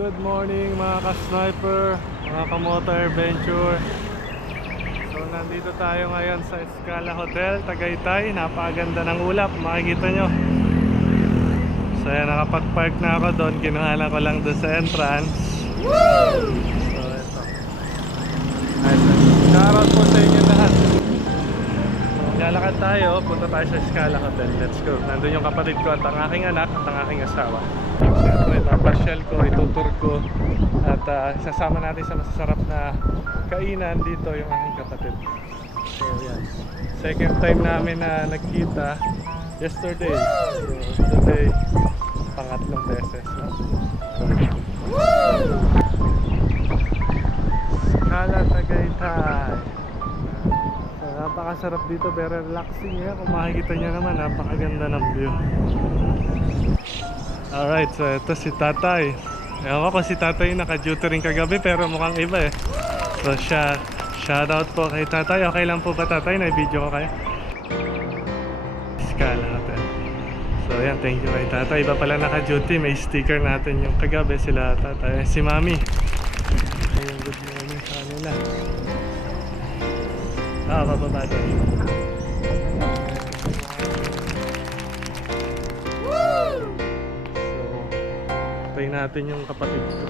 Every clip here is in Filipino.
Good morning mga ka-sniper, mga ka-motor adventure. So nandito tayo ngayon sa Escala Hotel, Tagaytay. Napakaganda ng ulap, makikita nyo. So yan, nakapag-park na ako doon. Kinuha ko lang doon sa entrance. Woo! So ito. Shoutout po sa inyo lahat. So lalakad tayo, punta tayo sa Escala Hotel. Let's go. Nandun yung kapatid ko at ang aking anak at ang aking asawa. Siyempre, papasyal ko, itutur ko at isasama natin sa masasarap na kainan dito yung aking kapatid. So yan, second time namin na nagkita yesterday. So today, pangatlong beses, no? Escala Tagaytay. So, napakasarap dito, very relaxing yan. Kung makikita nyo naman, napakaganda ng view. Alright, so ito si Tatay. Ewan ko kung si Tatay naka-duty rin kagabi pero mukhang iba eh. So shoutout po kay Tatay. Okay lang po ba Tatay? Na-video ko kayo? Escala natin. So yan, thank you kay Tatay. Iba pala naka-duty. May sticker natin yung kagabi sila Tatay. Si Mami. Ayun, good morning sa kanila. Bababa doon. Tayo natin yung kapatid ko.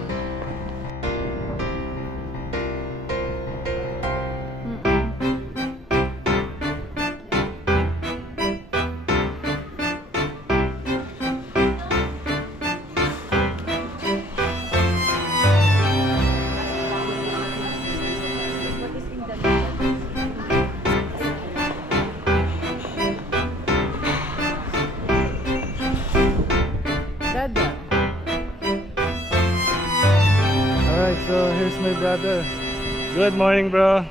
So here's my brother. Good morning, bro.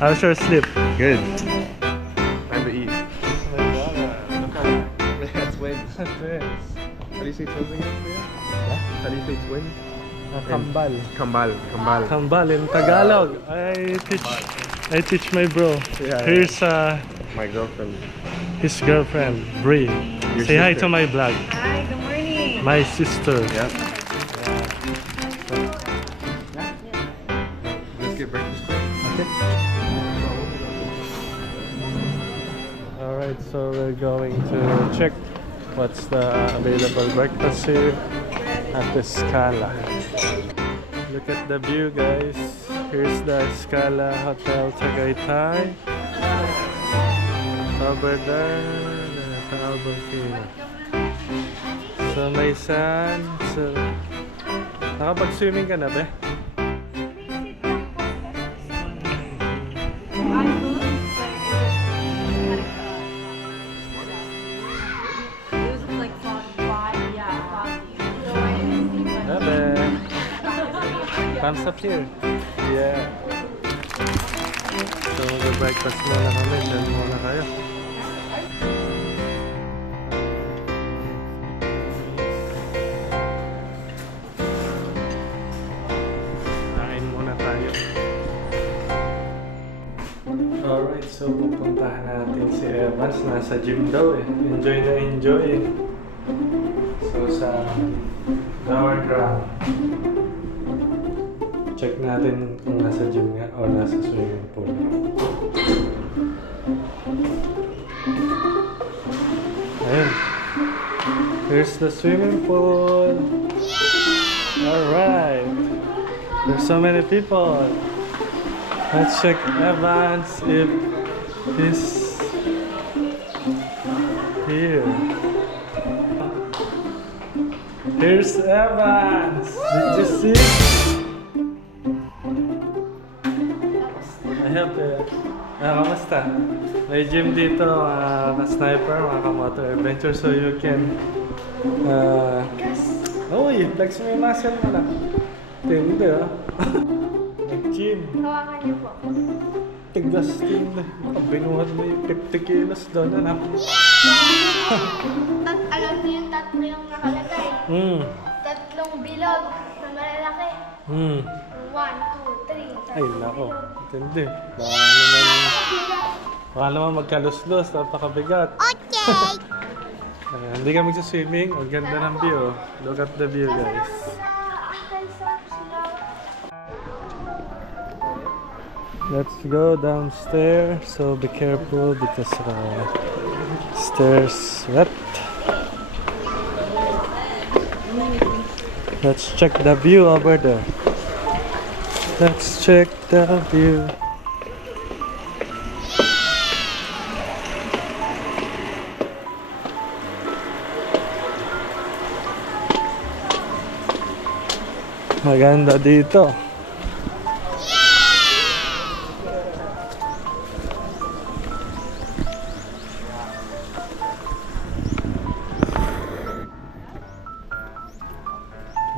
How's your sleep? Good. Time to eat. My brother. Look how that's twins. How do you say twins again? Yeah? How do you say twins? Kambal. Kambal. Kambal. Kambal in Tagalog. I teach my bro. Yeah, Here's my girlfriend. his girlfriend, Bree. Your Say hi sister. to my vlog. Hi, good morning. My sister. Yeah. Let's get breakfast quick. Okay. Alright, so we're going to check what's the available breakfast here at the Scala. Look at the view, guys. Here's the Scala Hotel Tagaytay. Over there, the volcano. So may sand. So, nakapag-swimming ka na ba? Thumbs up here. Yeah. So mag-breakfast muna kami. Diyan muna kayo. Kain muna tayo. Alright, so pupuntahan natin si Evans. Nasa gym daw eh. Enjoy na enjoy eh. So sa lower ground. Check natin kung nasa gym nga o nasa swimming pool. Ayun. Here's the swimming pool. Alright. There's so many people. Let's check Evans if he's here. Here's Evans. Did you see? Kamusta? May gym dito, ka-sniper, mga ka-motor adventure, so you can flex mo yung muscle mo na. Tindi ah. Nag-gym. Hawakan niyo po. Tigas tindi. Binuhat mo yung 50 kilos doon, anak. Alam niyo yung tatlo yung nakalagay. Tatlong bilog na malalaki. 1, 2, 3. Ay, nako. Tindi. Baka naman magkaluslos, napakabigat. Okay. Hindi ka magsa-swimming. Ang ganda ng view. Look at the view, guys. Let's go downstairs. So be careful because stairs wet. Let's check the view over there. Let's check the view. Maganda dito.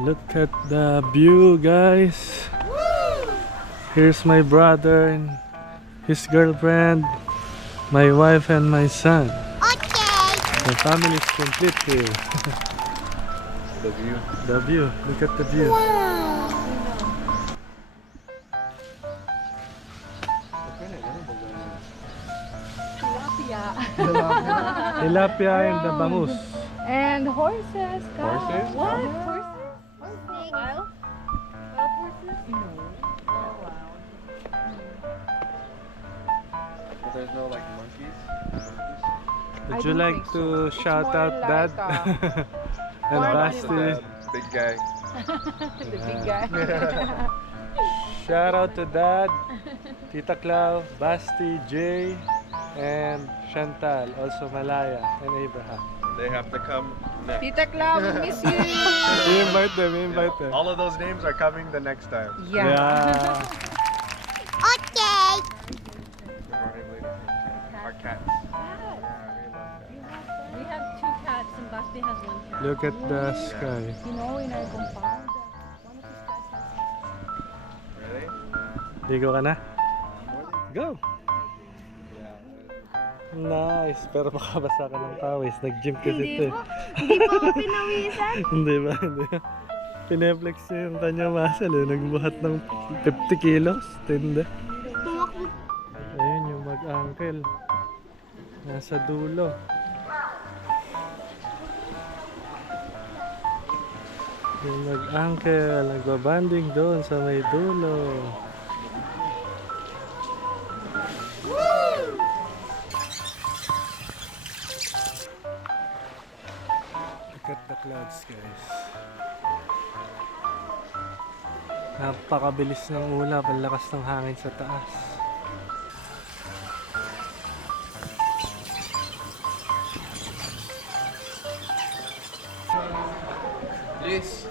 Look at the view, guys. Here's my brother and his girlfriend, my wife and my son. Okay. The family is complete here. The view. The view. Look at the view. Tilapia and the bangus. And horses. Horses? What? Horses? Wild? Wild horses? No. But there's no like monkeys. Would I you don't like think to so. It's shout more out like, Dad? And more Basti? Big guy. The big guy. Shout out to Dad, Tita Clau, Basti, Jay, and Chantal, also Malaya and Abraham. They have to come next. Tita Clau, we miss you. We invite them, we invite them. All of those names are coming the next time. Yeah. Yeah. Okay. Good morning, ladies. Our cats. We have 2 cats and Basti has 1 cat. Look at the sky. You know, in our compound, one of his cats has Really? Ligo ka na? Go! Nice! Pero makabasa ka ng pawis. Nag-gym kasi ito eh. Hindi po ako pinawisan. Hindi ba? Hindi ba? Pineflex niya yung kanyang muscle eh. Nagbuhat ng 50 kilos. Tindi. Tumakbo. Ayun yung mag-uncle. Nasa dulo. Yung mag-uncle. Nagbabanding doon sa may dulo. Look at the clouds, guys. Napakabilis ng ulap, ang lakas ng hangin sa taas. Yes.